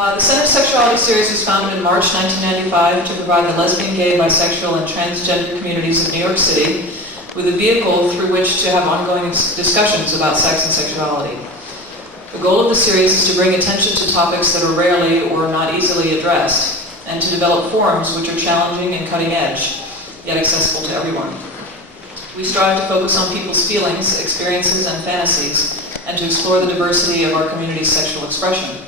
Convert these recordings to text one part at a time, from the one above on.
The Center of Sexuality series was founded in March 1995 to provide the lesbian, gay, bisexual, and transgender communities of New York City with a vehicle through which to have ongoing discussions about sex and sexuality. The goal of the series is to bring attention to topics that are rarely or not easily addressed, and to develop forums which are challenging and cutting edge, yet accessible to everyone. We strive to focus on people's feelings, experiences, and fantasies, and to explore the diversity of our community's sexual expression.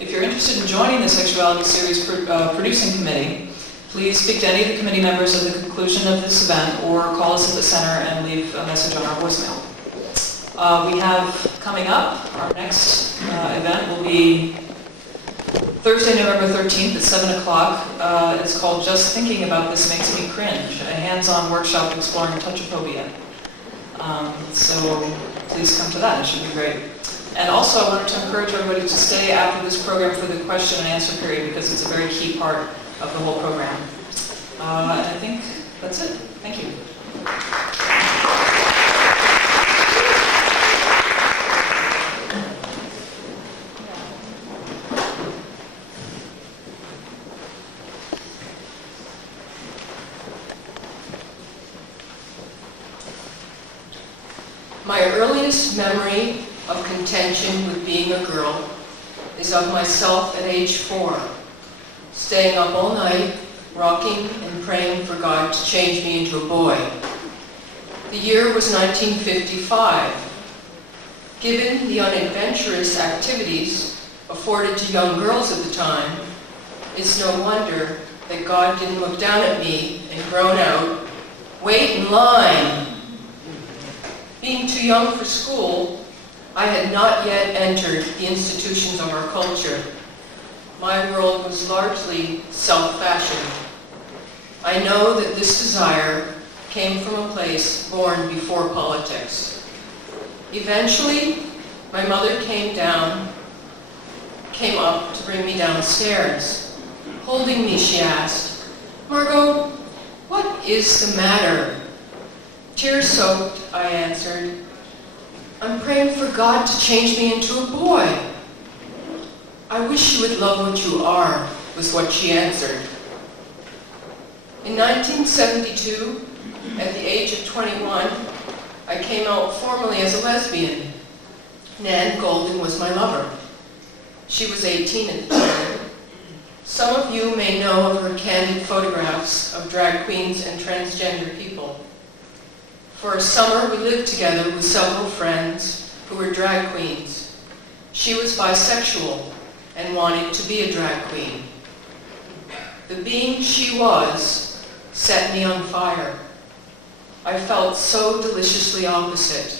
If you're interested in joining the Sexuality Series producing committee, please speak to any of the committee members at the conclusion of this event or call us at the center and leave a message on our voicemail. We have coming up, our next event will be Thursday, November 13th at 7 o'clock. It's called Just Thinking About This Makes Me Cringe, a hands-on workshop exploring touchophobia. So please come to that, it should be great. And also I wanted to encourage everybody to stay after this program for the question and answer period because it's a very key part of the whole program. And I think that's it. Thank you. My earliest memory of contention with being a girl is of myself at age 4, staying up all night, rocking and praying for God to change me into a boy. The year was 1955. Given the unadventurous activities afforded to young girls at the time, it's no wonder that God didn't look down at me and groan out, "Wait in line." Being too young for school, I had not yet entered the institutions of our culture. My world was largely self-fashioned. I know that this desire came from a place born before politics. Eventually, my mother came up to bring me downstairs. Holding me, she asked, "Margot, what is the matter?" Tear-soaked, I answered, "I'm praying for God to change me into a boy." "I wish you would love what you are," was what she answered. In 1972, at the age of 21, I came out formally as a lesbian. Nan Golden was my lover. She was 18 at the time. Some of you may know of her candid photographs of drag queens and transgender people. For a summer, we lived together with several friends who were drag queens. She was bisexual and wanted to be a drag queen. The being she was set me on fire. I felt so deliciously opposite.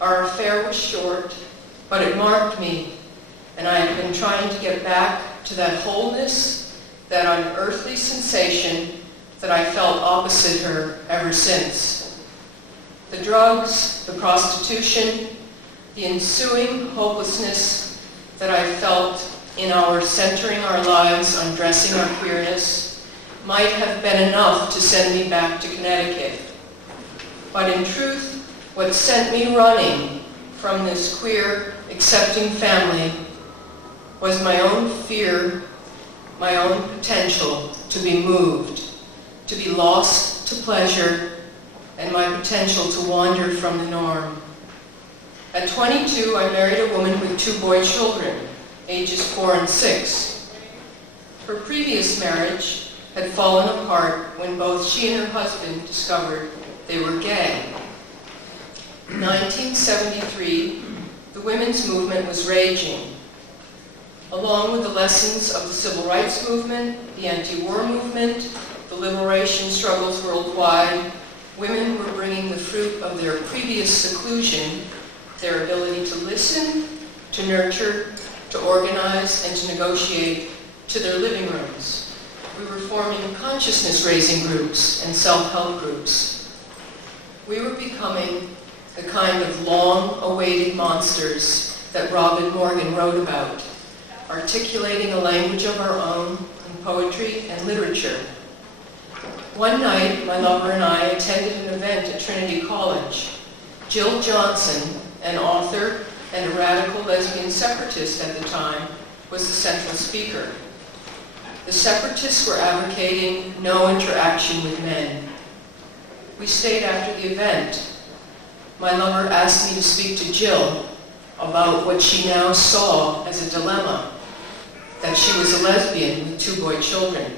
Our affair was short, but it marked me, and I have been trying to get back to that wholeness, that unearthly sensation that I felt opposite her ever since. The drugs, the prostitution, the ensuing hopelessness that I felt in our centering our lives on dressing our queerness might have been enough to send me back to Connecticut. But in truth, what sent me running from this queer, accepting family was my own fear, my own potential to be moved, to be lost to pleasure, and my potential to wander from the norm. At 22, I married a woman with 2 boy children, ages 4 and 6. Her previous marriage had fallen apart when both she and her husband discovered they were gay. In 1973, the women's movement was raging. Along with the lessons of the civil rights movement, the anti-war movement, the liberation struggles worldwide, women were bringing the fruit of their previous seclusion, their ability to listen, to nurture, to organize, and to negotiate, to their living rooms. We were forming consciousness-raising groups and self-help groups. We were becoming the kind of long-awaited monsters that Robin Morgan wrote about, articulating a language of our own in poetry and literature. One night, my lover and I attended an event at Trinity College. Jill Johnson, an author and a radical lesbian separatist at the time, was the central speaker. The separatists were advocating no interaction with men. We stayed after the event. My lover asked me to speak to Jill about what she now saw as a dilemma, that she was a lesbian with 2 boy children.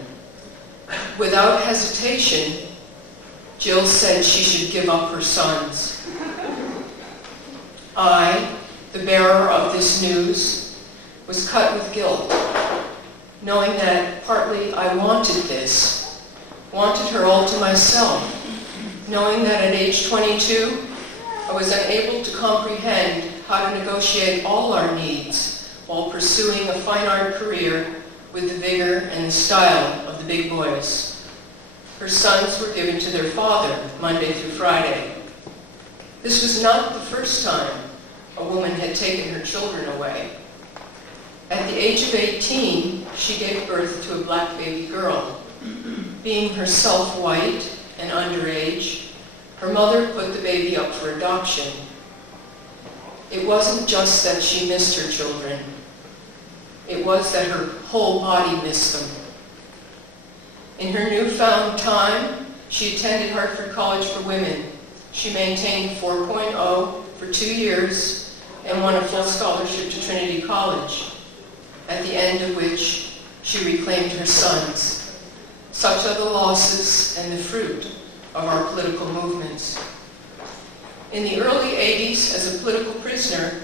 Without hesitation, Jill said she should give up her sons. I, the bearer of this news, was cut with guilt, knowing that partly I wanted this, wanted her all to myself, knowing that at age 22, I was unable to comprehend how to negotiate all our needs while pursuing a fine art career with the vigor and the style of the big boys. Her sons were given to their father Monday through Friday. This was not the first time a woman had taken her children away. At the age of 18, she gave birth to a black baby girl. Being herself white and underage, her mother put the baby up for adoption. It wasn't just that she missed her children. It was that her whole body missed them. In her newfound time, she attended Hartford College for Women. She maintained 4.0 for 2 years and won a full scholarship to Trinity College, at the end of which she reclaimed her sons. Such are the losses and the fruit of our political movements. In the early 80s, as a political prisoner,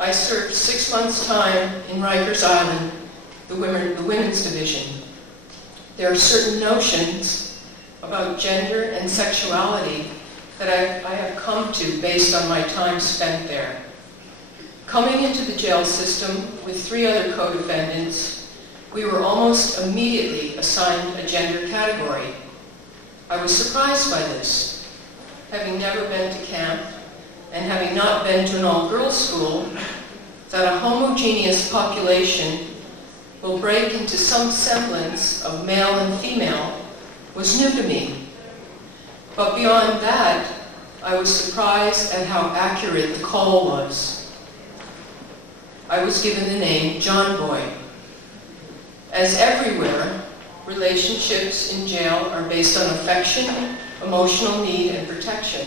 I served 6 months' time in Rikers Island, the women's division. There are certain notions about gender and sexuality that I have come to based on my time spent there. Coming into the jail system with 3 other co-defendants, we were almost immediately assigned a gender category. I was surprised by this, having never been to camp and having not been to an all-girls school, that a homogeneous population will break into some semblance of male and female was new to me. But beyond that, I was surprised at how accurate the call was. I was given the name John Boy. As everywhere, relationships in jail are based on affection, emotional need, and protection.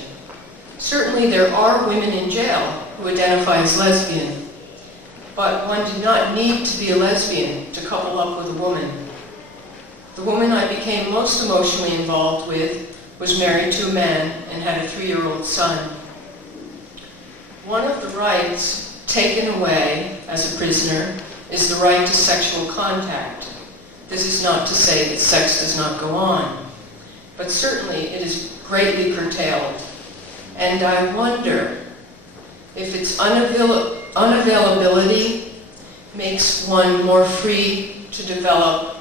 Certainly there are women in jail who identify as lesbian, but one did not need to be a lesbian to couple up with a woman. The woman I became most emotionally involved with was married to a man and had a 3-year-old son. One of the rights taken away as a prisoner is the right to sexual contact. This is not to say that sex does not go on, but certainly it is greatly curtailed. And I wonder if its unavailability makes one more free to develop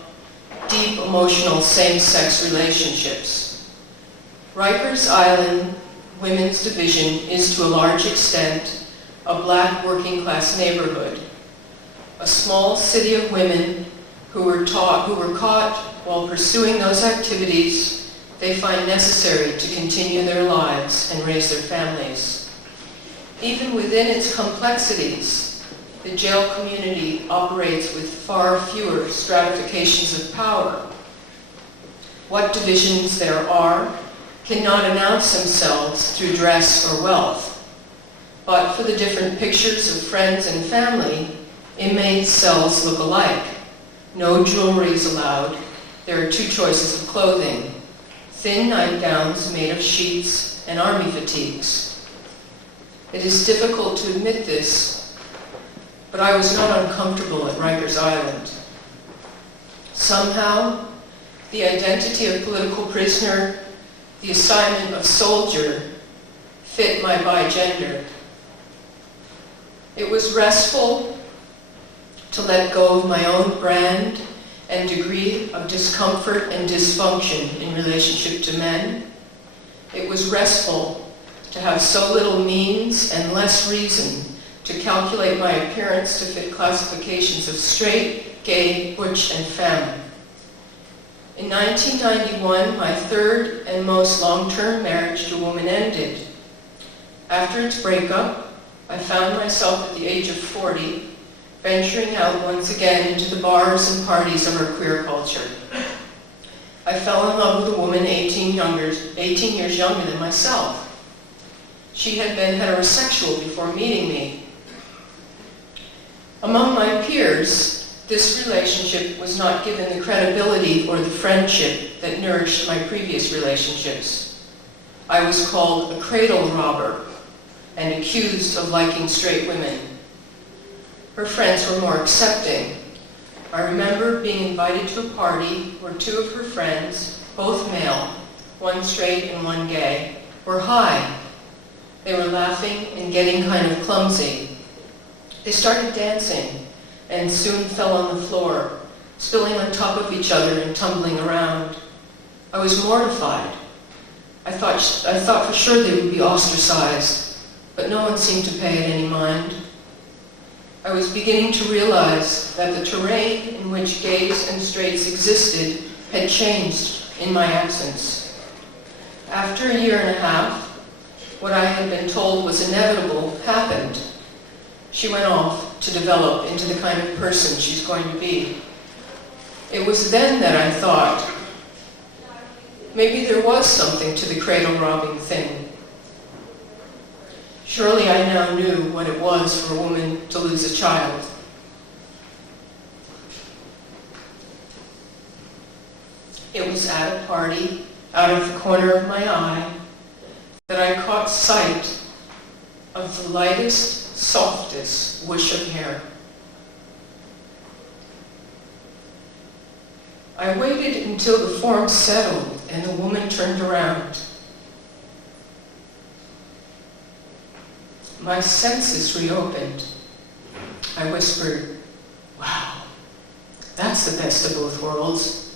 deep emotional same-sex relationships. Rikers Island Women's Division is to a large extent a black working-class neighborhood, a small city of women who were caught while pursuing those activities they find necessary to continue their lives and raise their families. Even within its complexities, the jail community operates with far fewer stratifications of power. What divisions there are cannot announce themselves through dress or wealth. But for the different pictures of friends and family, inmate cells look alike. No jewelry is allowed. There are 2 choices of clothing: thin nightgowns made of sheets and army fatigues. It is difficult to admit this, but I was not uncomfortable at Rikers Island. Somehow, the identity of political prisoner, the assignment of soldier, fit my bigender. It was restful to let go of my own brand and degree of discomfort and dysfunction in relationship to men. It was restful to have so little means and less reason to calculate my appearance to fit classifications of straight, gay, butch, and femme. In 1991, my 3rd and most long-term marriage to a woman ended. After its breakup, I found myself at the age of 40 venturing out once again into the bars and parties of our queer culture. I fell in love with a woman 18 years younger than myself. She had been heterosexual before meeting me. Among my peers, this relationship was not given the credibility or the friendship that nourished my previous relationships. I was called a cradle robber and accused of liking straight women. Her friends were more accepting. I remember being invited to a party where two of her friends, both male, one straight and one gay, were high. They were laughing and getting kind of clumsy. They started dancing and soon fell on the floor, spilling on top of each other and tumbling around. I was mortified. I thought for sure they would be ostracized, but no one seemed to pay it any mind. I was beginning to realize that the terrain in which gays and straights existed had changed in my absence. After a year and a half, what I had been told was inevitable happened. She went off to develop into the kind of person she's going to be. It was then that I thought, maybe there was something to the cradle robbing thing. Surely I now knew what it was for a woman to lose a child. It was at a party, out of the corner of my eye, that I caught sight of the lightest, softest whoosh of hair. I waited until the form settled and the woman turned around. My senses reopened. I whispered, "Wow, that's the best of both worlds."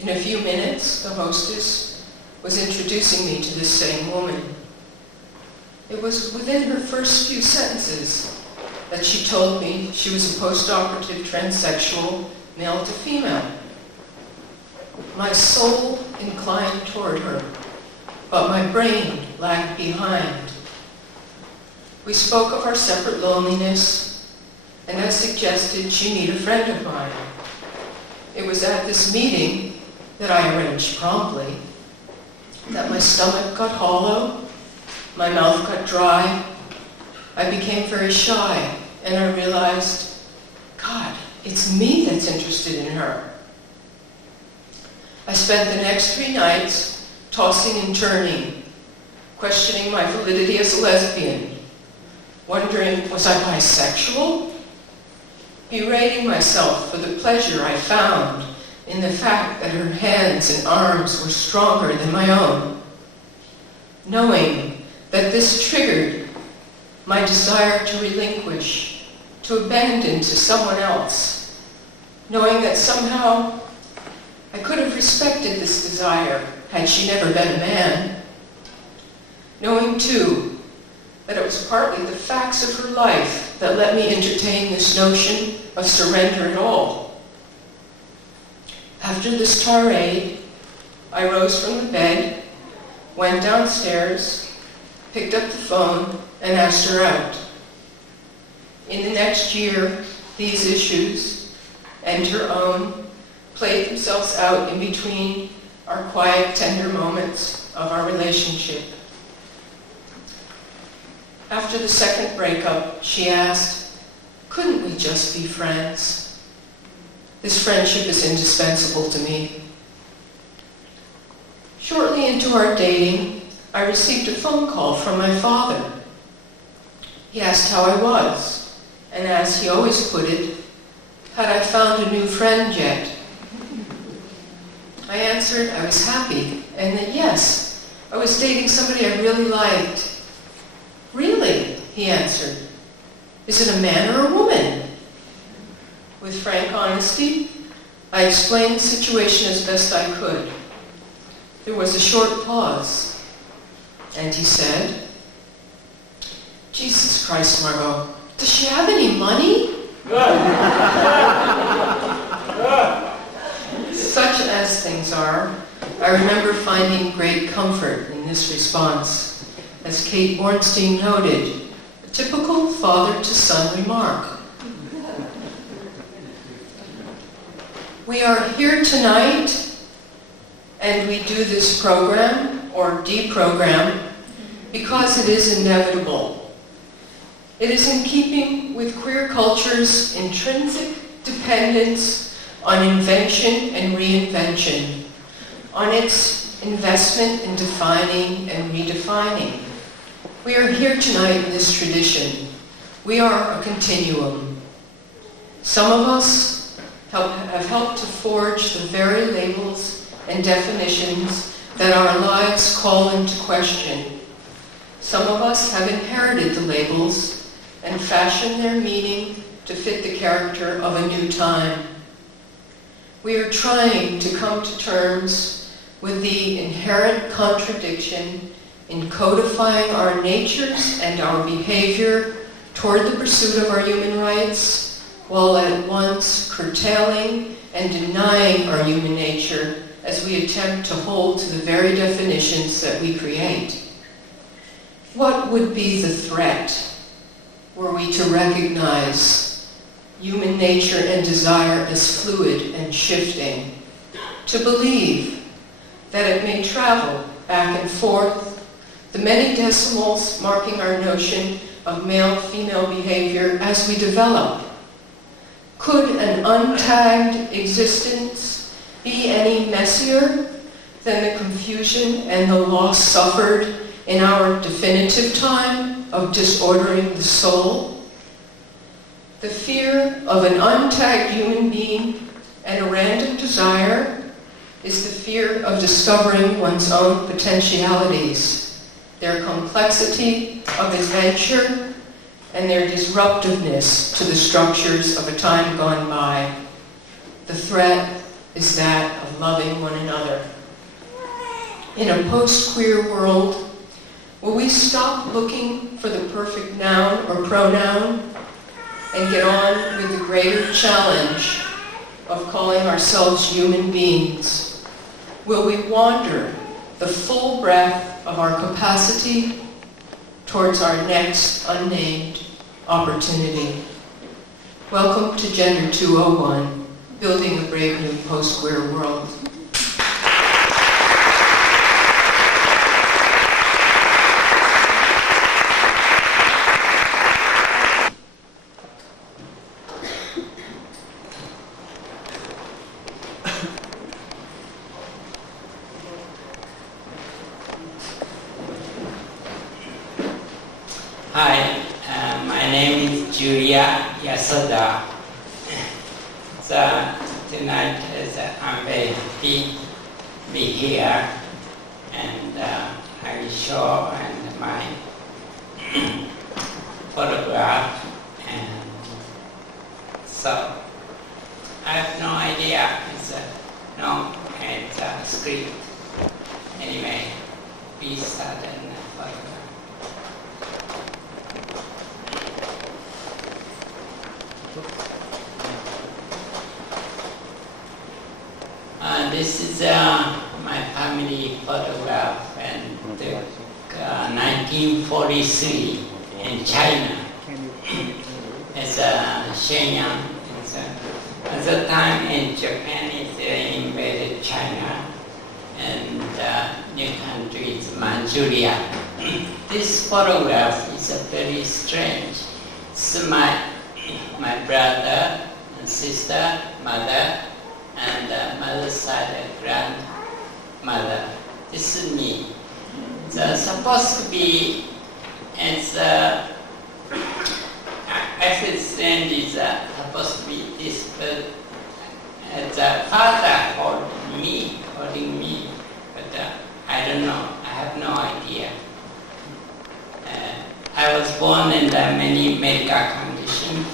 In a few minutes, the hostess was introducing me to this same woman. It was within her first few sentences that she told me she was a post-operative transsexual, male to female. My soul inclined toward her, but my brain lagged behind. We spoke of our separate loneliness, and I suggested she meet a friend of mine. It was at this meeting that I arranged promptly that my stomach got hollow, my mouth got dry, I became very shy, and I realized, God, it's me that's interested in her. I spent the next 3 nights tossing and turning, questioning my validity as a lesbian, wondering, was I bisexual? Berating myself for the pleasure I found in the fact that her hands and arms were stronger than my own. Knowing that this triggered my desire to relinquish, to abandon to someone else. Knowing that somehow I could have respected this desire had she never been a man. Knowing, too, that it was partly the facts of her life that let me entertain this notion of surrender at all. After this tirade, I rose from the bed, went downstairs, picked up the phone, and asked her out. In the next year, these issues, and her own, played themselves out in between our quiet, tender moments of our relationship. After the second breakup, she asked, couldn't we just be friends? This friendship is indispensable to me. Shortly into our dating, I received a phone call from my father. He asked how I was, and as he always put it, had I found a new friend yet? I answered I was happy, and that yes, I was dating somebody I really liked. Really? He answered. Is it a man or a woman? With frank honesty, I explained the situation as best I could. There was a short pause, and he said, Jesus Christ, Margot, does she have any money? Such as things are, I remember finding great comfort in this response. As Kate Bornstein noted, A typical father-to-son remark. We are here tonight, and we do this program, or deprogram, because it is inevitable. It is in keeping with queer culture's intrinsic dependence on invention and reinvention, on its investment in defining and redefining. We are here tonight in this tradition. We are a continuum. Some of us have helped to forge the very labels and definitions that our lives call into question. Some of us have inherited the labels and fashioned their meaning to fit the character of a new time. We are trying to come to terms with the inherent contradiction in codifying our natures and our behavior toward the pursuit of our human rights, while at once curtailing and denying our human nature as we attempt to hold to the very definitions that we create. What would be the threat were we to recognize human nature and desire as fluid and shifting, to believe that it may travel back and forth, the many decimals marking our notion of male-female behavior as we develop? Could an untagged existence be any messier than the confusion and the loss suffered in our definitive time of disordering the soul? The fear of an untagged human being and a random desire is the fear of discovering one's own potentialities, their complexity of adventure, and their disruptiveness to the structures of a time gone by. The threat is that of loving one another. In a post-queer world, will we stop looking for the perfect noun or pronoun and get on with the greater challenge of calling ourselves human beings? Will we wander the full breadth of our capacity towards our next unnamed opportunity? Welcome to Gender 201, Building a Brave New Post-Queer World. Hi, my name is Yasuda. Tonight I'm very happy to be here, and I will show my photograph. And so I have no idea. It's a script. Anyway, please start and photograph. This is my family photograph, and 1943 in China. It's Shenyang. At the time in Japan, it invaded China, and new country is Manchuria. This photograph is very strange. It's my brother and sister, mother, and mother's side grandmother. This is me. It's supposed to be, actually the stand is supposed to be this, but the father holding me, but I don't know, I have no idea. I was born in many medical conditions,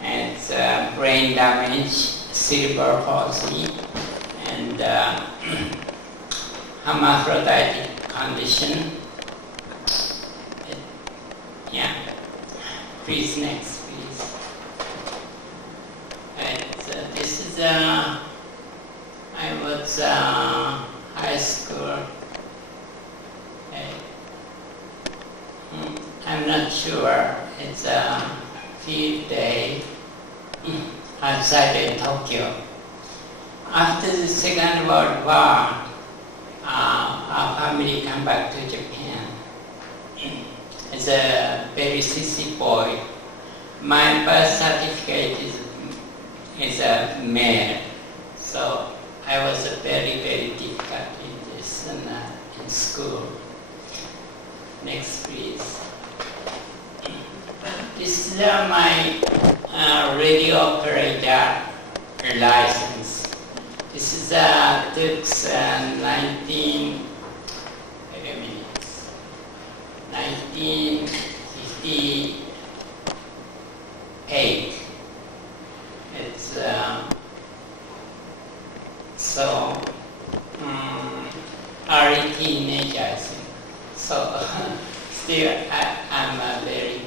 and brain damage, cerebral palsy, and hermaphroditic condition. Yeah. Please, next, please. This is I was high school. I'm I'm not sure. It's a field day outside in Tokyo. After the Second World War, our family came back to Japan. As a very sissy boy, my birth certificate is a male, so I was very, very difficult in this in school. Next, please. This is my radio operator license. This is Dukes 1958. It's early teenager, I think. So still I'm very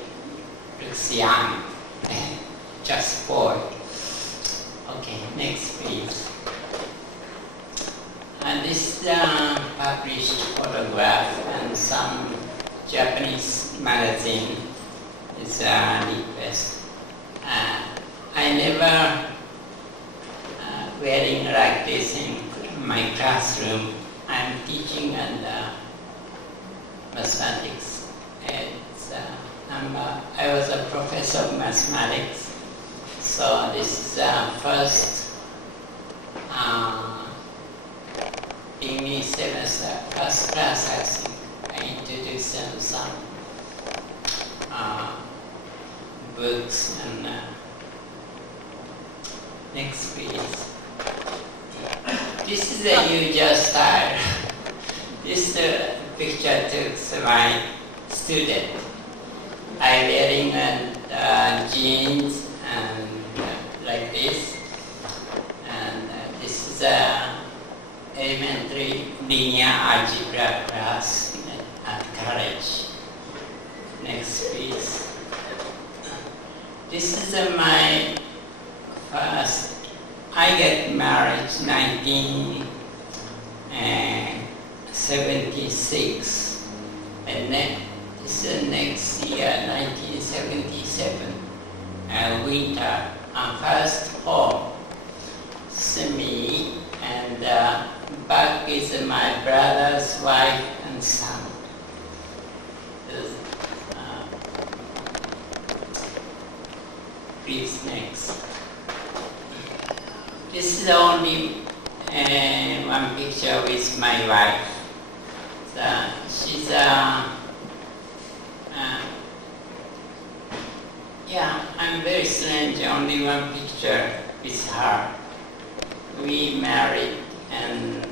looks young, just boy. Okay, next please. And this published photograph and some Japanese magazine is a request. I never wearing like this in my classroom. I'm teaching and mathematics. I was a professor of mathematics, so this is first English semester, first class, I think. I introduced them some books and next please. This is a usual style. This picture took my student. I wearing jeans and like this, and this is a elementary linear algebra class at college. Next please. This is my first. I get married 1976, and then this next year 1977 winter. First fall. This is me, and back is my brother's wife and son. Please next. This is only one picture with my wife. She's I'm very strange, only one picture with her. We married and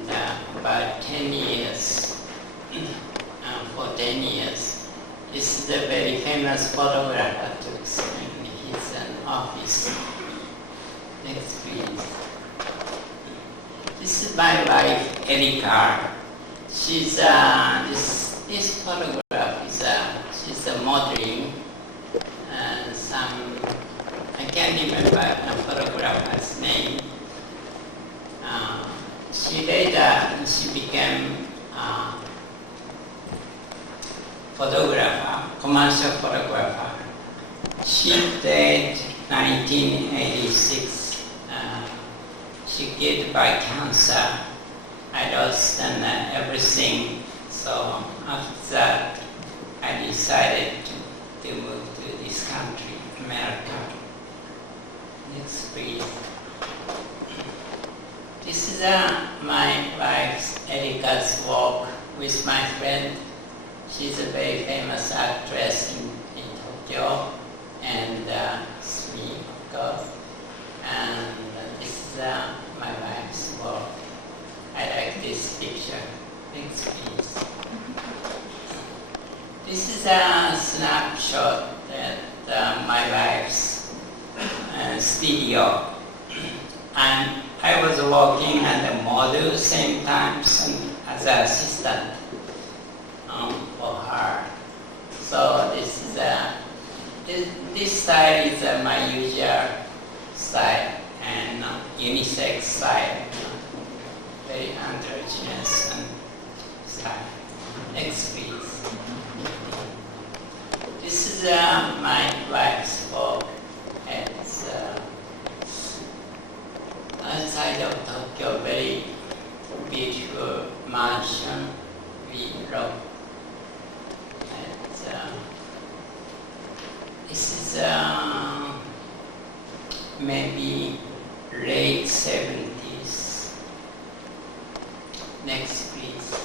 about 10 years, for 10 years. This is a very famous photographer took in his office. Next please. This is my wife, Erika. She's this photograph is she's modeling some. I can't remember the photographer's name. She became photographer, commercial photographer. She died 1986. She died by cancer. I lost everything. So after that, I decided to move to this country, America. Next please. This is my wife Erika's walk with my friend. She's a very famous actress in Tokyo, and it's me, of course. And this is my wife's walk. I like this picture. Next, please. This is a snapshot at my wife's studio. And I was working at the model same time as an assistant for her. So this is this style is my usual style and unisex style, very androgynous style. Next, please. This is my wife's work. It's outside of Tokyo, very beautiful mansion we wrote. This is maybe late 70s. Next, please.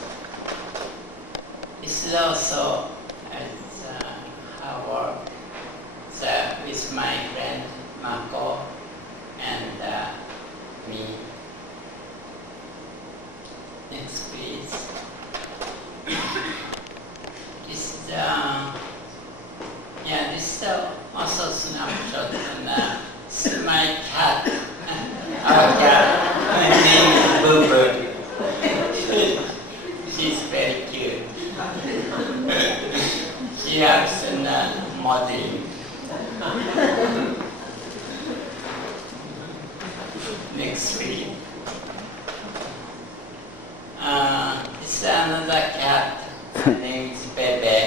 This is also her work with my friend Mako and me. Next, please. This is this is also snapshot, and this is my cat. Our cat. My name is Boo Boo. She's very cute. She helps in modeling. Next, please. This is another cat. Her name is Bebe.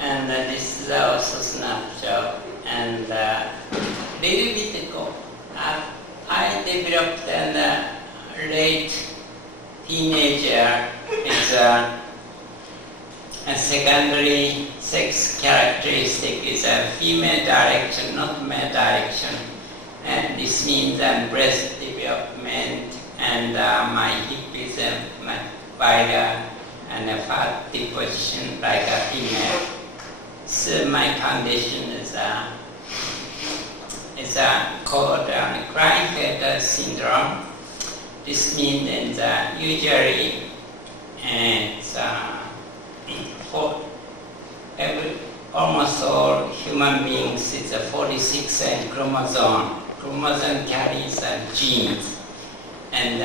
And this is also snapshot. And little bit ago, I developed a late teenager. It's a secondary sex characteristic is a female direction, not male direction. And this means breast development and my hip is much wider and a fat deposition like a female. So my condition is called Klinefelter syndrome. This means that usually for almost all human beings, it's a 46 chromosome. Chromosome carries genes. And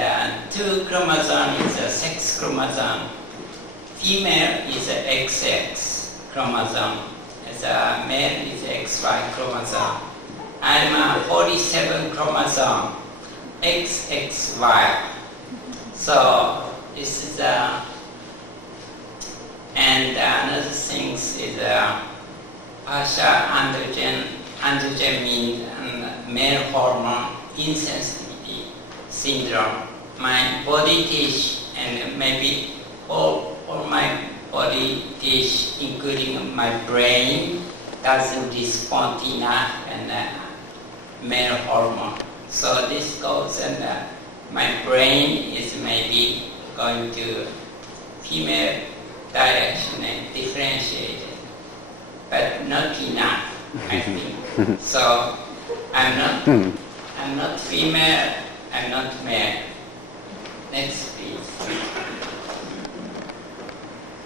2 chromosome is a sex chromosome. Female is a XX chromosome. As a male is XY chromosome. I'm a 47 chromosome, XXY. So this is and another thing is partial androgen. Androgen means male hormone insensitivity syndrome. My body tissue and maybe all my body tissue, including my brain, doesn't respond enough and male hormone. So this goes and my brain is maybe going to female direction and differentiated, but not enough, I think. So I'm not female, I'm not male. Next, please.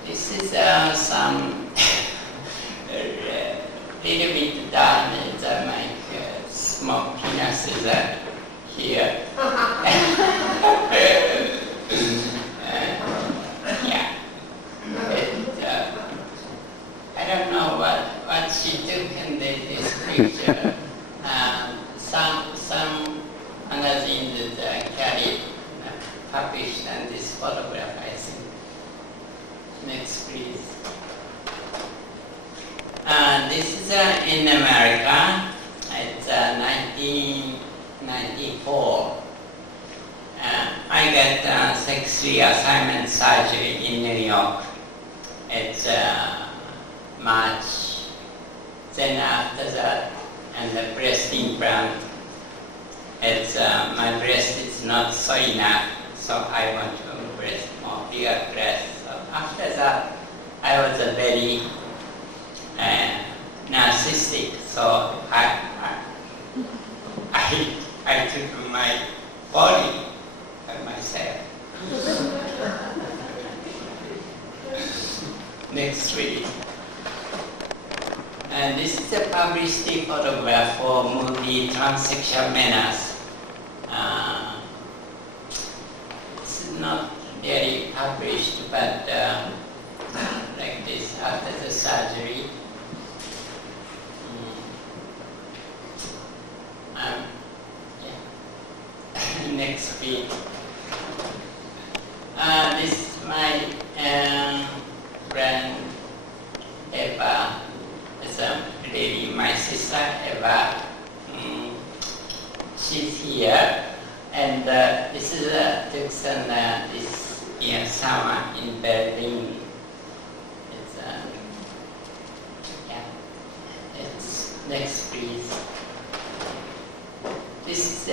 This is some little bit done. It's my small penis is here. Yeah. I don't know what she took in this picture. Some magazines carried, published on this photograph, I think. Next, please. This is in America. It's 1994. I got sex reassignment surgery in New York. It's March. Then after that, and the breast implant. It's my breast is not so enough, so I want to breast more bigger breast. So after that, I was a very narcissistic. So I took my body by myself. Next, read. And this is a publicity photograph for movie Transsexual Menace. It's not very published, but like this after the surgery. Next week. This is my friend Eva. Berlin. It's next please. This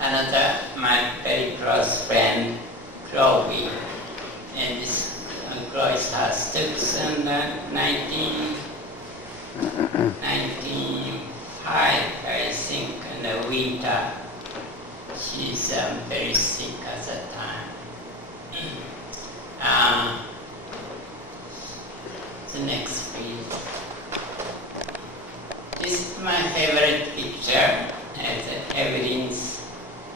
another my very close friend Chloe, and this Chloe has 1995, I think, in the winter. She's very sick at that time. The next page. This is my favorite picture. It's Evelyn's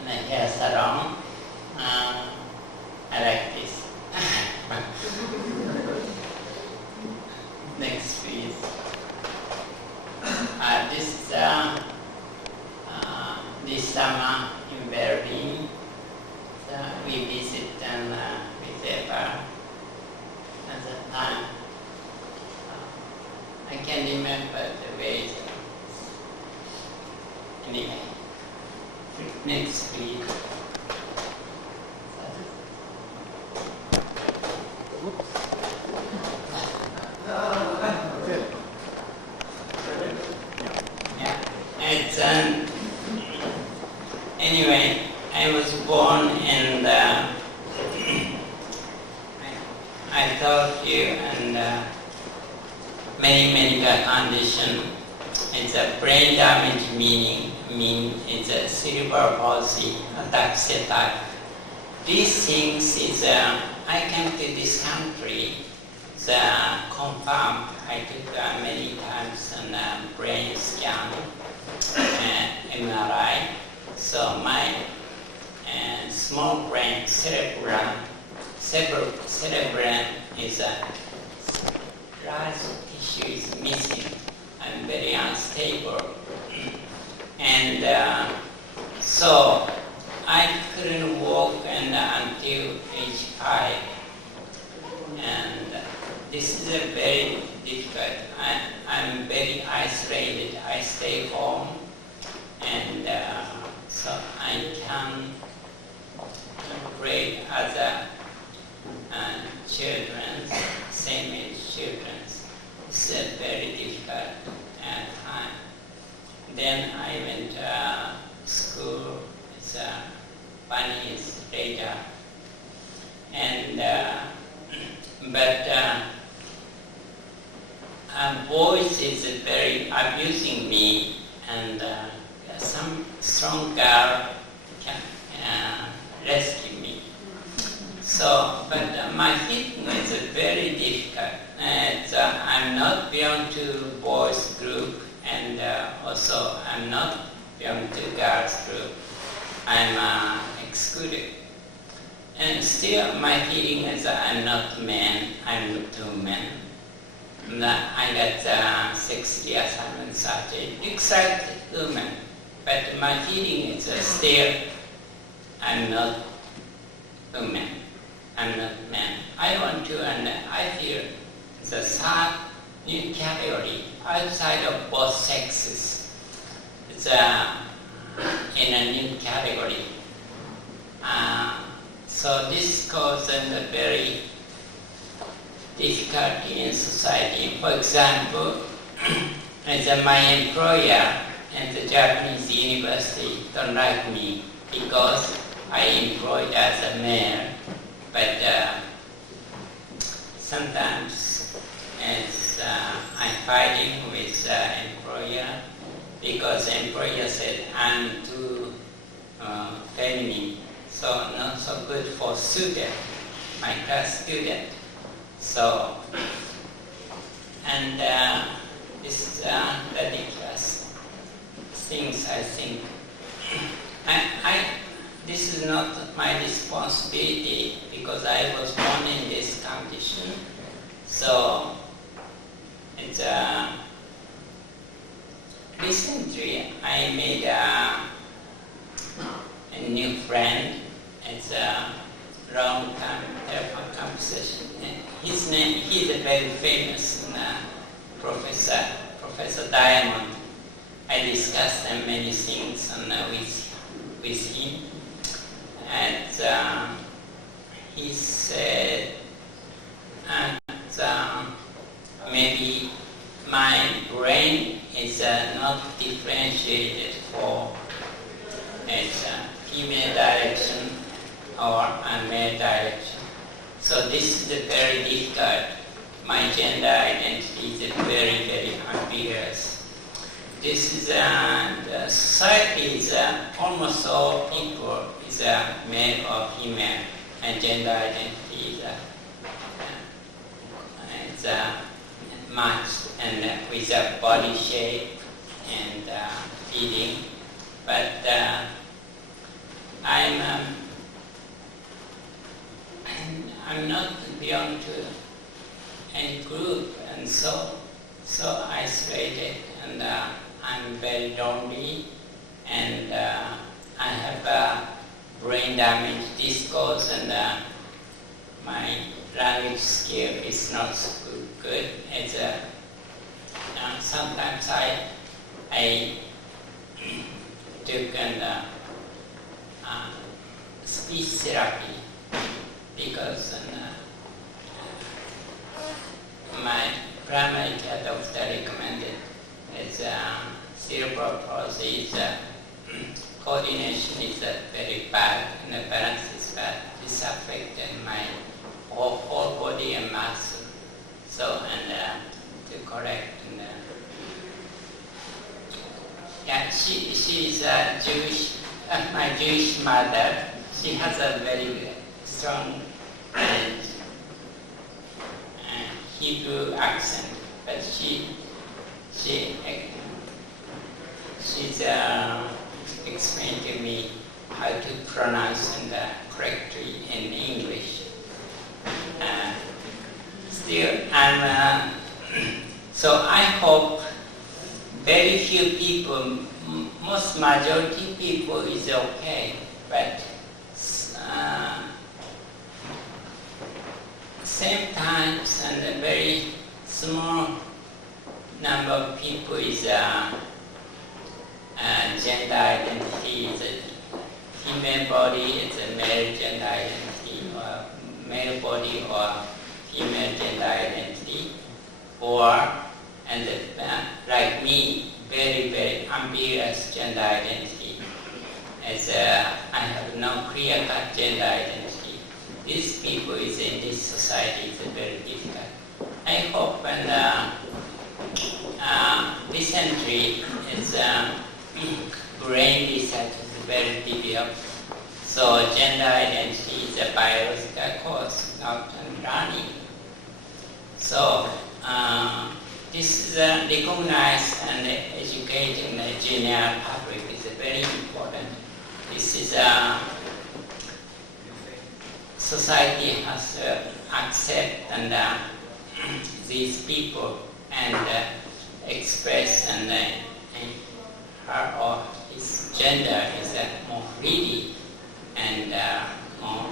hair salon. I like this. Next please. This summer in Berlin, we visit and with Eva at that time. I can't remember the way. Anyway, next please. It's anyway, I was born in the I told you, and many medical condition. It's a brain damage, meaning it's a cerebral palsy, ataxia type. These things is I came to this country. It's confirmed. I took many times a brain scan, MRI. So my small brain, cerebrum is large tissue is missing. I'm very unstable, and so I couldn't walk until age 5, and this is a very difficult. I'm very isolated. I stay home, and so I can grade other children, same age children. It's a very difficult time. Then I went to school. It's 1 year later, and but boys is very abusing me, and some strong girl can rescue me. So, but my fitting is very difficult. I'm not belong to boys group, and also I'm not belong to girls group. I'm excluded. And still my feeling is I'm not man, I'm not woman. I got 6 years, I'm 30. Looks like woman, but my feeling is still I'm not woman, I'm not man. I want to, and I feel the third new category outside of both sexes. It's in a new category. So this causes a very difficulty in society. For example, as my employer at the Japanese university don't like me because I employed as a male, but sometimes as I'm fighting with employer because employer said I'm too feminine, so not so good for student, my class student. So, and this is ridiculous things, I think. This is not my responsibility because I was born in this condition. So, it's recently I made a new friend. It's a long time telephone conversation. His name, he's a very famous Professor Diamond. I discussed many things with him. And he said maybe my brain is not differentiated for its female direction or a male direction. So this is very difficult. My gender identity is very, very ambiguous. This is the society is almost all people is male or female, and gender identity is it's matched and with a body shape and feeling. But I'm not belong to any group, and so isolated, and I'm very lonely, and I have brain damage discourse, and my language skill is not so good. It's sometimes I took speech therapy because my primary care doctor recommended it's cerebral palsy. Coordination is very bad, and the balance is bad. This affected my whole body and muscle. So, and to correct, and yeah, she is a Jewish, my Jewish mother. She has a very strong Hebrew accent, but she's explained to me how to pronounce and correctly in English. Still, I'm so I hope very few people, most majority people is okay, but same times and a very small number of people is gender identity is a female body, it's a male gender identity, or male body or female gender identity, or and like me, very, very ambiguous gender identity, as I have no clear-cut gender identity. These people is in this society is very difficult. I hope when recently is brain research is very developed. So gender identity is a biological course, not learning. So this is recognized and educating the general public is very important. This is society has to accept and these people and express and her or his gender is more freely and more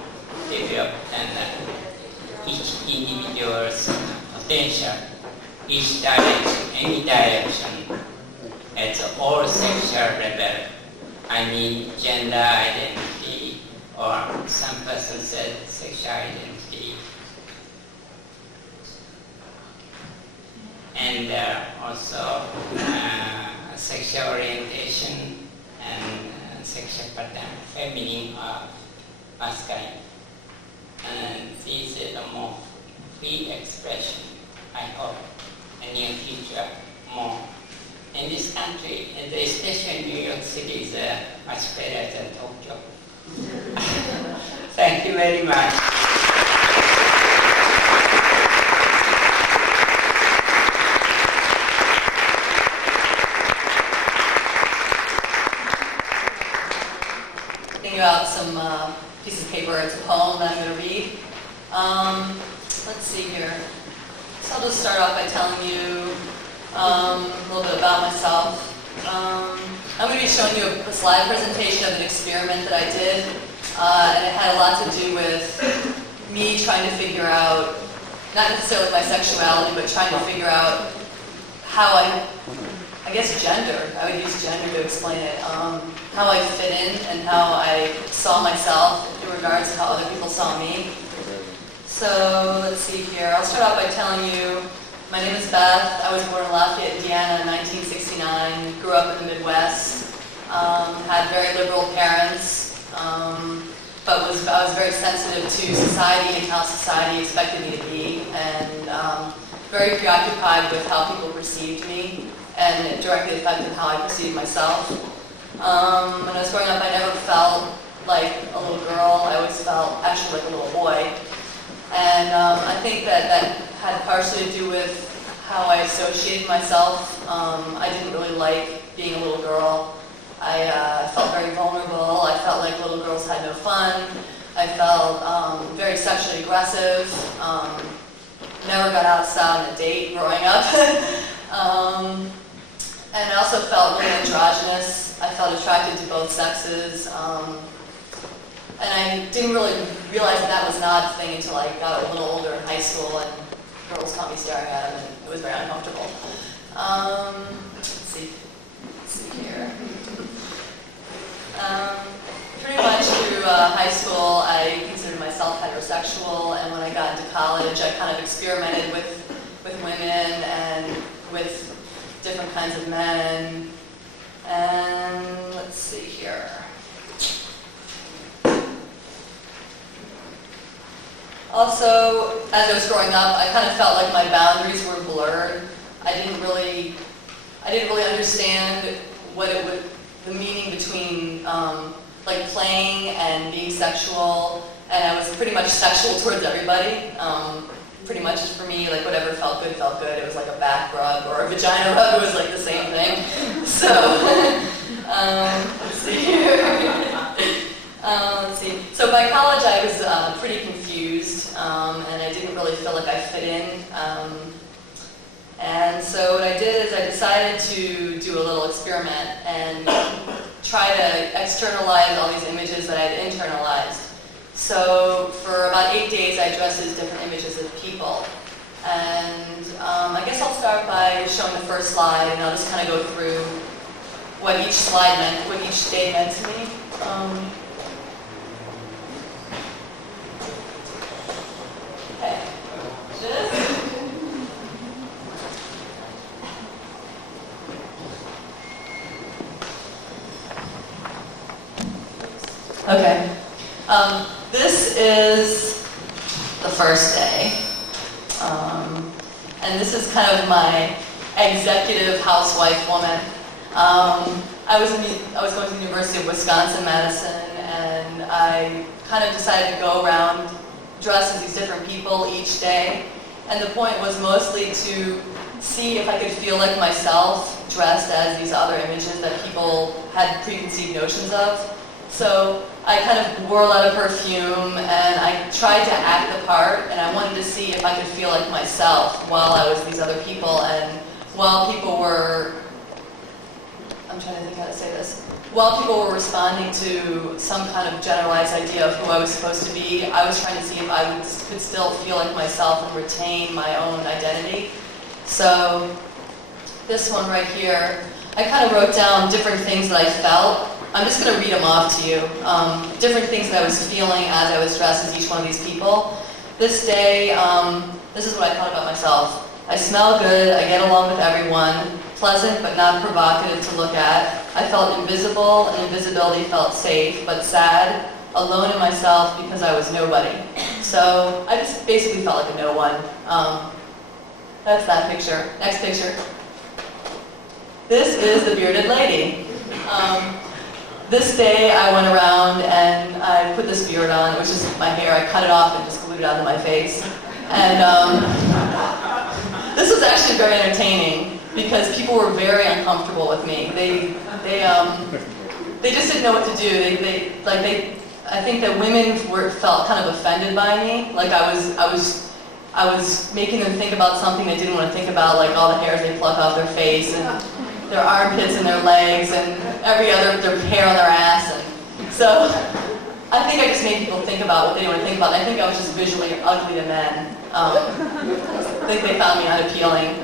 developed, and each individual's potential, each direction, any direction, at all sexual level. I mean gender identity, or some person said sexual identity, and also sexual orientation and sexual pattern, feminine or masculine. And this is a more free expression, I hope, in the near future more. In this country, and especially New York City, is much better than Tokyo. Thank you very much. Thinking about some piece of paper. It's a poem that I'm going to read. Let's see here. So I'll just start off by telling you a little bit about myself. I'm going to be showing you a slide presentation of an experiment that I did, and it had a lot to do with me trying to figure out, not necessarily my sexuality, but trying to figure out how I guess gender, I would use gender to explain it, how I fit in and how I saw myself in regards to how other people saw me. So let's see here. I'll start off by telling you, my name is Beth. I was born in Lafayette, Indiana in 1969. Grew up in the Midwest. Had very liberal parents, but I was very sensitive to society and how society expected me to be, and very preoccupied with how people perceived me, and it directly affected how I perceived myself. When I was growing up, I never felt like a little girl. I always felt actually like a little boy. And I think that had partially to do with how I associated myself. I didn't really like being a little girl. I felt very vulnerable. I felt like little girls had no fun. I felt very sexually aggressive. Never got outside on a date growing up. And I also felt really androgynous. I felt attracted to both sexes. And I didn't really realize that was an odd thing until I got a little older in high school and girls caught me staring at them, and it was very uncomfortable. Let's see here. Pretty much through high school, I considered myself heterosexual, and when I got into college, I kind of experimented with women and with different kinds of men. And let's see here. Also, as I was growing up, I kind of felt like my boundaries were blurred. I didn't really understand the meaning between like playing and being sexual, and I was pretty much sexual towards everybody. Pretty much for me, like whatever felt good felt good. It was like a back rub or a vagina rub. It was like the same thing. So let's see here. Let's see. So by college, I was pretty confused, and I didn't really feel like I fit in. And so what I did is I decided to do a little experiment and try to externalize all these images that I had internalized. So for about 8 days, I dressed as different images of people. And I guess I'll start by showing the first slide, and I'll just kind of go through what each slide meant, what each day meant to me. Okay. Okay. This is the first day. And this is kind of my executive housewife woman. I was going to the University of Wisconsin-Madison, and I kind of decided to go around dressed as these different people each day. And the point was mostly to see if I could feel like myself dressed as these other images that people had preconceived notions of. So I kind of wore a lot of perfume, and I tried to act the part, and I wanted to see if I could feel like myself while I was these other people, and while people were, I'm trying to think how to say this, while people were responding to some kind of generalized idea of who I was supposed to be, I was trying to see if I could still feel like myself and retain my own identity. So this one right here, I kind of wrote down different things that I felt. I'm just going to read them off to you. Different things that I was feeling as I was dressed as each one of these people. This day, this is what I thought about myself. I smell good, I get along with everyone, pleasant but not provocative to look at. I felt invisible, and invisibility felt safe, but sad, alone in myself because I was nobody. So I just basically felt like a no one. That's that picture. Next picture. This is the bearded lady. This day I went around and I put this beard on, which is my hair. I cut it off and just glued it onto my face. And this was actually very entertaining because people were very uncomfortable with me. They just didn't know what to do. I think that women felt kind of offended by me. Like I was making them think about something they didn't want to think about, like all the hairs they pluck off their face and their armpits and their legs and their hair on their ass. And so I think I just made people think about what they didn't want to think about. And I think I was just visually ugly to men. I think they found me unappealing.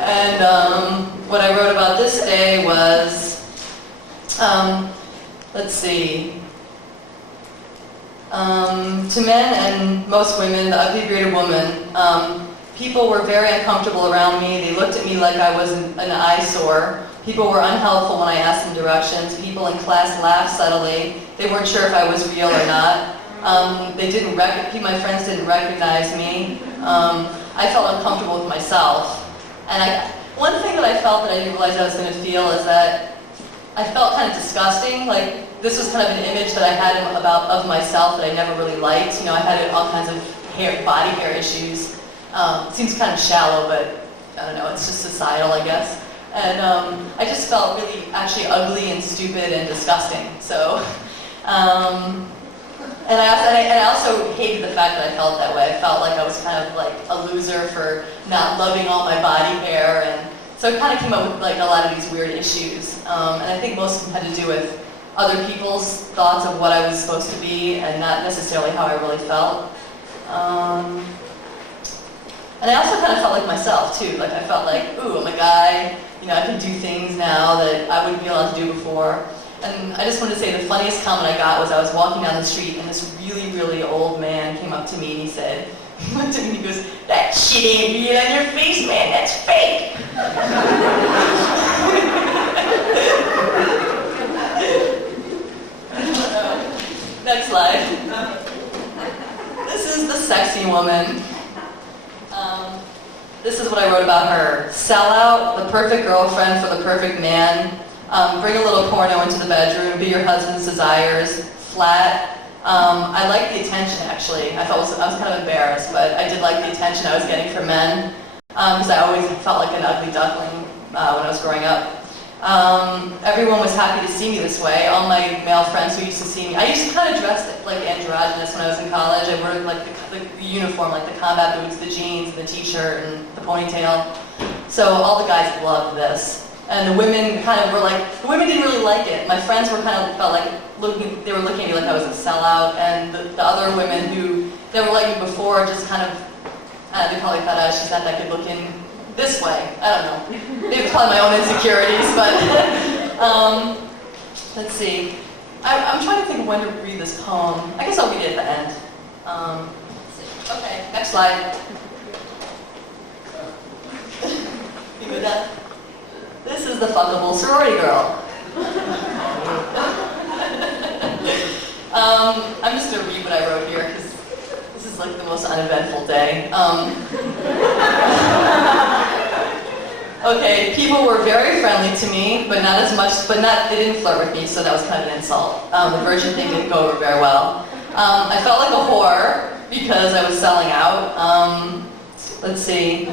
And what I wrote about this day was, let's see. To men and most women, the ugly bearded woman, people were very uncomfortable around me. They looked at me like I was an eyesore. People were unhelpful when I asked them directions. People in class laughed subtly. They weren't sure if I was real or not. My friends didn't recognize me. I felt uncomfortable with myself. And one thing that I felt that I didn't realize I was going to feel is that I felt kind of disgusting. Like, this was kind of an image that I had of myself that I never really liked. You know, I had all kinds of body hair issues. Seems kind of shallow, but I don't know, it's just societal, I guess. And I just felt really actually ugly and stupid and disgusting. So, and I also hated the fact that I felt that way. I felt like I was kind of like a loser for not loving all my body hair, and so it kind of came up with like a lot of these weird issues. And I think most of them had to do with other people's thoughts of what I was supposed to be, and not necessarily how I really felt. And I also kind of felt like myself too. Like I felt like, ooh, I'm a guy. You know, I can do things now that I wouldn't be allowed to do before. And I just wanted to say the funniest comment I got was I was walking down the street and this really, really old man came up to me and he said, he looked at me and he goes, "That shit ain't real on your face, man, that's fake." Next slide. This is the sexy woman. This is what I wrote about her. Sellout, the perfect girlfriend for the perfect man. Bring a little porno into the bedroom, be your husband's desires. Flat. I liked the attention, actually. I was kind of embarrassed, but I did like the attention I was getting from men, because I always felt like an ugly duckling when I was growing up. Everyone was happy to see me this way. All my male friends who used to see me, I used to kind of dress like androgynous when I was in college. I wore like the uniform, like the combat boots, the jeans, the t-shirt, and the ponytail. So all the guys loved this. And the women kind of were like, the women didn't really like it. My friends were kind of felt like they were looking at me like I was a sellout, and the other women who they were like me before just kind of, they probably thought, she's not that good looking this way. I don't know. Maybe probably my own insecurities, but let's see. I'm trying to think of when to read this poem. I guess I'll read it at the end. Let's see. Okay, next slide. You good with that? This is the fuckable sorority girl. I'm just going to read what I wrote here because this is like the most uneventful day. Okay, people were very friendly to me, but not as much, they didn't flirt with me, so that was kind of an insult. The virgin thing didn't go over very well. I felt like a whore because I was selling out. Let's see.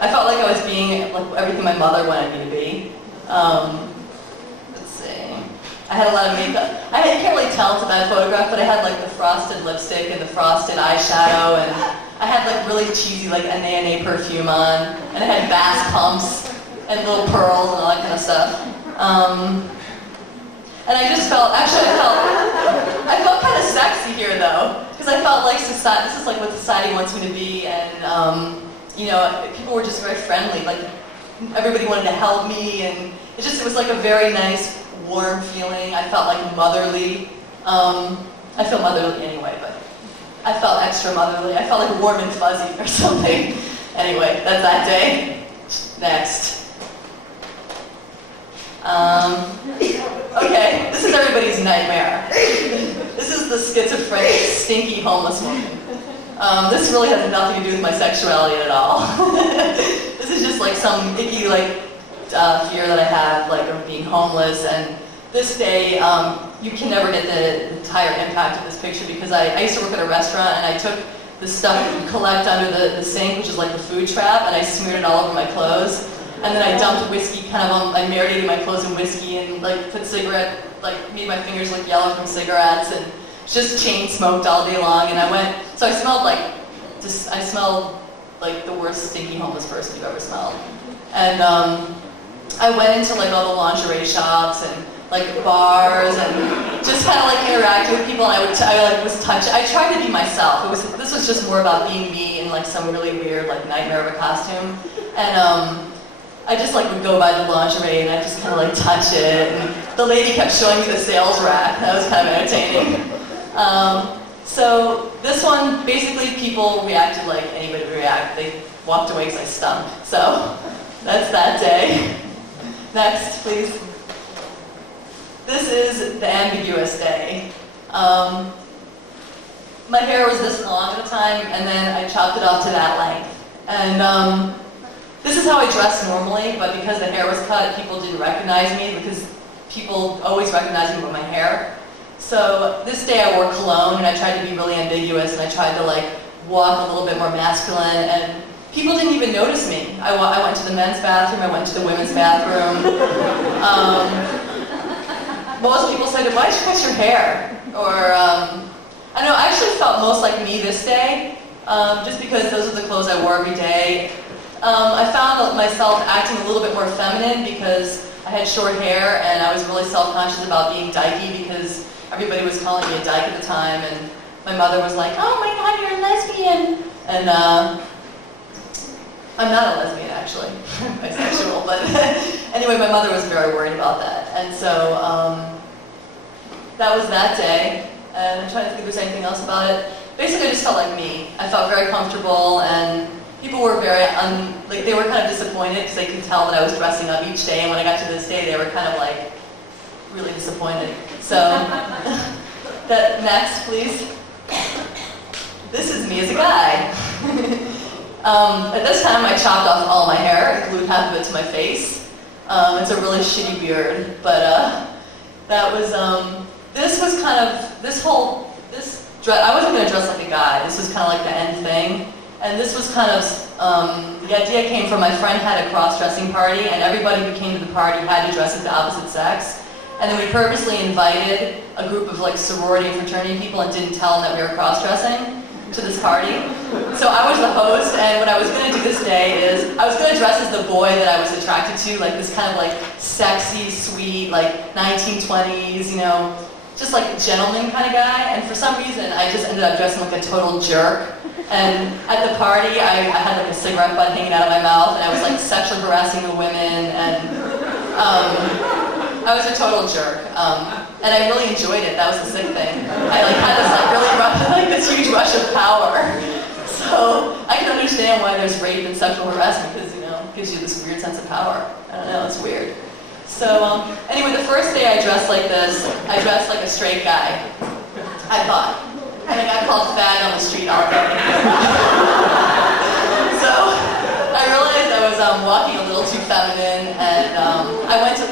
I felt like I was being like everything my mother wanted me to be. Let's see. I had a lot of makeup. I can't really tell it's a bad photograph, but I had like the frosted lipstick and the frosted eyeshadow, and I had like really cheesy like Anane perfume on, and I had bass pumps and little pearls and all that kind of stuff. And I just felt, actually I felt kind of sexy here though, because I felt like society, this is like what society wants me to be, and you know, people were just very friendly, like everybody wanted to help me, and it was like a very nice, warm feeling. I felt like motherly. I feel motherly anyway, but I felt extra motherly. I felt like warm and fuzzy or something. Anyway, that's that day. Next. Okay, this is everybody's nightmare. This is the schizophrenic, stinky homeless woman. This really has nothing to do with my sexuality at all. This is just like some icky fear that I have, like of being homeless. And this day, you can never get the entire impact of this picture because I used to work at a restaurant and I took the stuff that you collect under the sink, which is like the food trap, and I smeared it all over my clothes. And then I dumped whiskey I marinated my clothes in whiskey and like put made my fingers look yellow from cigarettes and just chain smoked all day long. And so I smelled like the worst stinky homeless person you've ever smelled. And I went into like all the lingerie shops and like bars and just kind of like interacted with people. And I tried to be myself. This was just more about being me in like some really weird like nightmare of a costume. And I just like would go by the lingerie and I just kind of like touch it. And the lady kept showing me the sales rack. That was kind of entertaining. So this one, basically people reacted like anybody would react. They walked away because I stunk. So that's that day. Next, please. This is the ambiguous day. My hair was this long at the time, and then I chopped it off to that length. And this is how I dressed normally, but because the hair was cut, people didn't recognize me, because people always recognize me with my hair. So this day I wore cologne, and I tried to be really ambiguous, and I tried to like walk a little bit more masculine, and people didn't even notice me. I went to the men's bathroom, I went to the women's bathroom. Most people said, why did you cut your hair? Or, I don't know, I actually felt most like me this day, just because those are the clothes I wore every day. I found myself acting a little bit more feminine because I had short hair, and I was really self-conscious about being dykey because everybody was calling me a dyke at the time, and my mother was like, oh my god, you're a lesbian! And I'm not a lesbian, actually. I'm bisexual, but anyway, my mother was very worried about that. And so that was that day, and I'm trying to think if there's anything else about it. Basically, I just felt like me. I felt very comfortable, and people were very, they were kind of disappointed because they could tell that I was dressing up each day, and when I got to this day, they were kind of like really disappointed. So, next, please. This is me as a guy. At this time, I chopped off all my hair, glued half of it to my face. It's a really shitty beard, but that was, this was kind of, I wasn't going to dress like a guy. This was kind of like the end thing. And this was kind of, the idea came from my friend had a cross-dressing party, and everybody who came to the party had to dress as the opposite sex. And then we purposely invited a group of like sorority and fraternity people and didn't tell them that we were cross-dressing to this party. So I was the host, and what I was going to do this day is I was going to dress as the boy that I was attracted to, like this kind of like sexy, sweet, like 1920s, you know, just like a gentleman kind of guy. And for some reason, I just ended up dressing like a total jerk. And at the party, I had like a cigarette butt hanging out of my mouth, and I was like sexually harassing the women, and I was a total jerk. And I really enjoyed it. That was the sick thing. I like had this like really rough, like this huge rush of power. So I can understand why there's rape and sexual harassment, because, you know, it gives you this weird sense of power. I don't know, it's weird. So anyway, the first day I dressed like this, I dressed like a straight guy, I thought. And I got called fag on the street all day. So I realized I was walking a little too feminine, and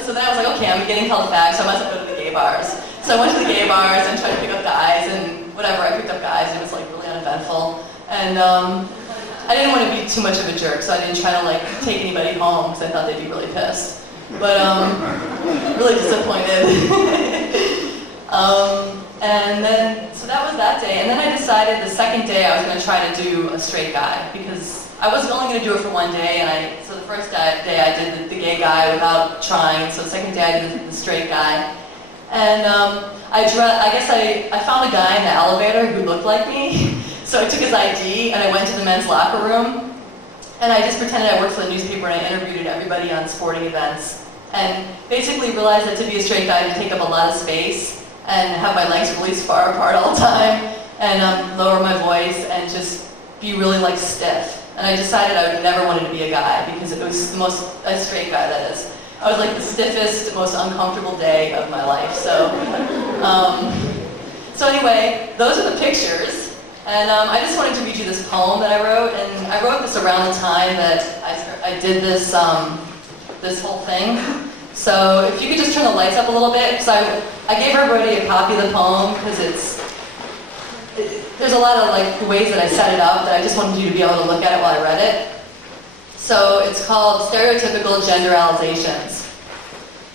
so then I was like, okay, I'm getting called fag, so I must have go to the gay bars. So I went to the gay bars and tried to pick up guys, and whatever, I picked up guys, and it was like really uneventful. And I didn't want to be too much of a jerk, so I didn't try to like take anybody home, because I thought they'd be really pissed. But really disappointed. And then, so that was that day. And then I decided the second day I was going to try to do a straight guy, because I was only going to do it for one day. And so the first day I did the gay guy without trying. So the second day I did the straight guy. And I found a guy in the elevator who looked like me. So I took his ID and I went to the men's locker room. And I just pretended I worked for the newspaper, and I interviewed everybody on sporting events. And basically realized that to be a straight guy, I take up a lot of space and have my legs really far apart all the time, and lower my voice, and just be really like stiff. And I decided I would never wanted to be a guy, because it was a straight guy, that is. I was like the stiffest, most uncomfortable day of my life. So, so anyway, those are the pictures. And I just wanted to read you this poem that I wrote, and I wrote this around the time that I did this, this whole thing. So if you could just turn the lights up a little bit, because I gave everybody a copy of the poem, because there's a lot of like ways that I set it up that I just wanted you to be able to look at it while I read it. So it's called Stereotypical Generalizations.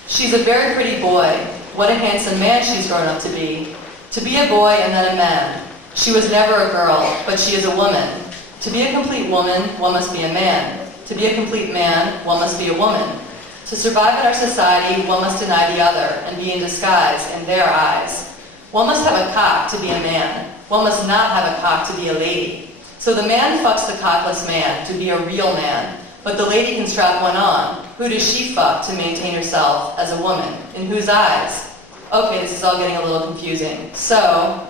She's a very pretty boy. What a handsome man she's grown up to be. To be a boy and then a man. She was never a girl, but she is a woman. To be a complete woman, one must be a man. To be a complete man, one must be a woman. To survive in our society, one must deny the other and be in disguise in their eyes. One must have a cock to be a man. One must not have a cock to be a lady. So the man fucks the cockless man to be a real man, but the lady can strap one on. Who does she fuck to maintain herself as a woman? In whose eyes? Okay, this is all getting a little confusing. So,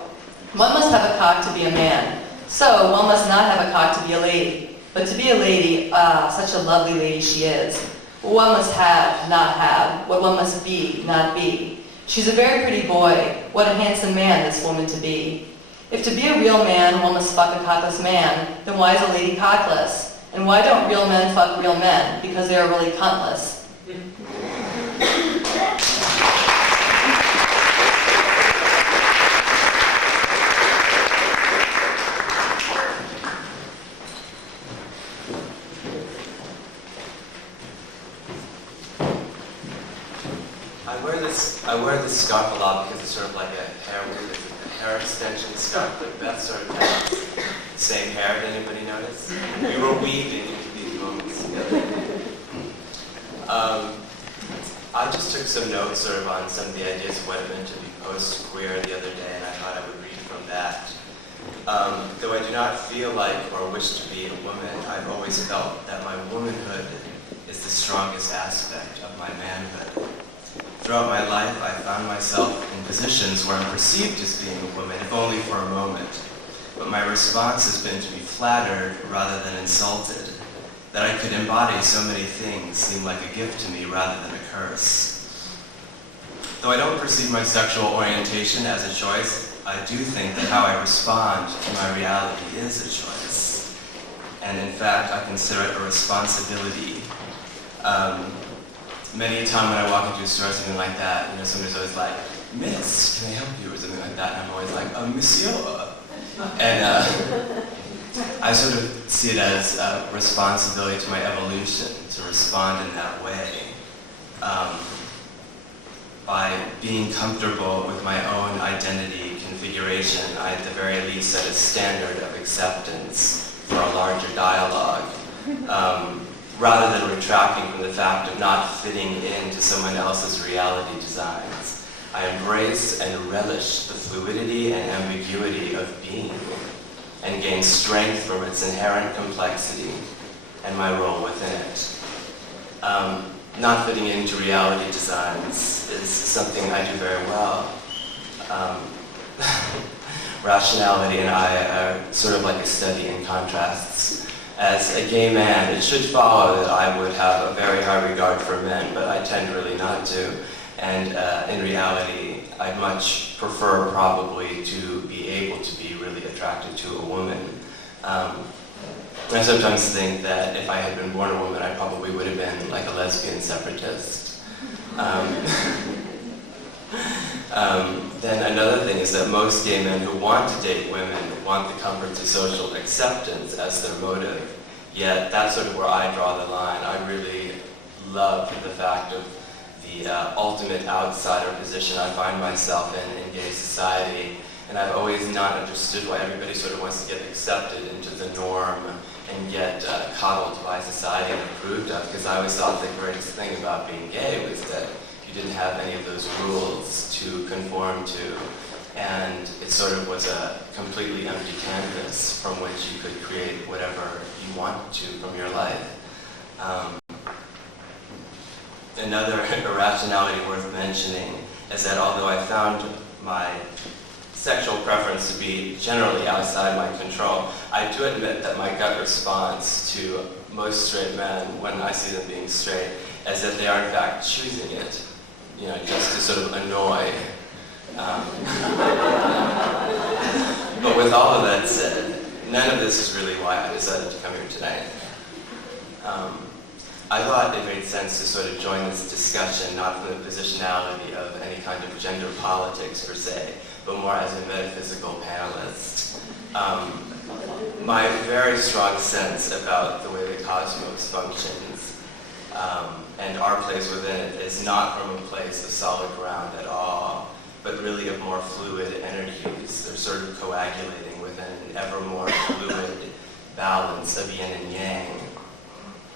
One must have a cock to be a man. So one must not have a cock to be a lady. But to be a lady, such a lovely lady she is. What one must have, not have. What one must be, not be. She's a very pretty boy. What a handsome man this woman to be. If to be a real man, one must fuck a cockless man, then why is a lady cockless? And why don't real men fuck real men? Because they are really cuntless. I wear this scarf a lot because it's sort of like a hair extension scarf. Like Beth sort of has the same hair. Did anybody notice? We were weaving into these moments together. I just took some notes sort of on some of the ideas of what it meant to be post-queer the other day, and I thought I would read from that. Though I do not feel like or wish to be a woman, I've always felt that my womanhood is the strongest aspect of my manhood. Throughout my life, I found myself in positions where I'm perceived as being a woman, if only for a moment. But my response has been to be flattered rather than insulted. That I could embody so many things seemed like a gift to me rather than a curse. Though I don't perceive my sexual orientation as a choice, I do think that how I respond to my reality is a choice. And in fact, I consider it a responsibility. Many a time when I walk into a store or something like that, somebody's always like, "Miss, can I help you?" or something like that, and I'm always like, "Monsieur." And I sort of see it as a responsibility to my evolution to respond in that way. By being comfortable with my own identity configuration, I at the very least set a standard of acceptance for a larger dialogue. Rather than retracting from the fact of not fitting into someone else's reality designs. I embrace and relish the fluidity and ambiguity of being, and gain strength from its inherent complexity and my role within it. Not fitting into reality designs is something I do very well. Rationality and I are sort of like a study in contrasts. As a gay man, it should follow that I would have a very high regard for men, but I tend really not to. And in reality, I'd much prefer probably to be able to be really attracted to a woman. I sometimes think that if I had been born a woman, I probably would have been like a lesbian separatist. Then another thing is that most gay men who want to date women want the comforts of social acceptance as their motive. Yet that's sort of where I draw the line. I really love the fact of the ultimate outsider position I find myself in gay society. And I've always not understood why everybody sort of wants to get accepted into the norm and get coddled by society and approved of, because I always thought the greatest thing about being gay was that you didn't have any of those rules to conform to, and it sort of was a completely empty canvas from which you could create whatever you want to from your life. Another irrationality worth mentioning is that although I found my sexual preference to be generally outside my control, I do admit that my gut response to most straight men when I see them being straight is that they are in fact choosing it, just to sort of annoy. But with all of that said, none of this is really why I decided to come here tonight. I thought it made sense to sort of join this discussion not from the positionality of any kind of gender politics per se, but more as a metaphysical panelist. My very strong sense about the way the cosmos functions and our place within it is not from a place of solid ground at all, but really of more fluid energies. They're sort of coagulating within an ever more fluid balance of yin and yang.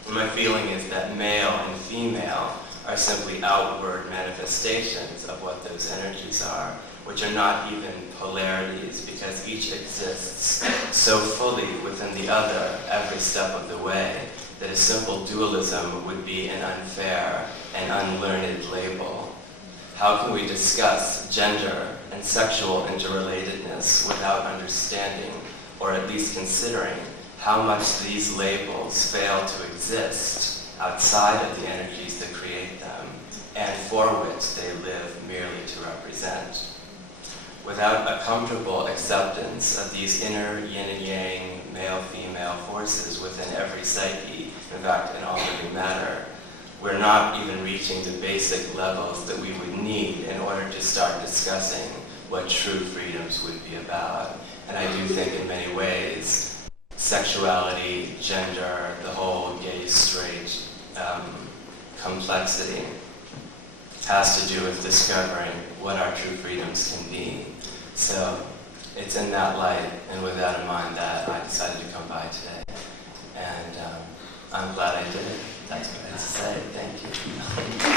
And my feeling is that male and female are simply outward manifestations of what those energies are, which are not even polarities, because each exists so fully within the other every step of the way that a simple dualism would be an unfair and unlearned label. How can we discuss gender and sexual interrelatedness without understanding, or at least considering, how much these labels fail to exist outside of the energies that create them, and for which they live merely to represent. Without a comfortable acceptance of these inner yin and yang, male-female forces within every psyche, in fact, in all living matter, we're not even reaching the basic levels that we would need in order to start discussing what true freedoms would be about. And I do think in many ways, sexuality, gender, the whole gay, straight complexity has to do with discovering what our true freedoms can be. So it's in that light and with that in mind that I decided to come by today. And I'm glad I did it. That's what I have to say. Thank you.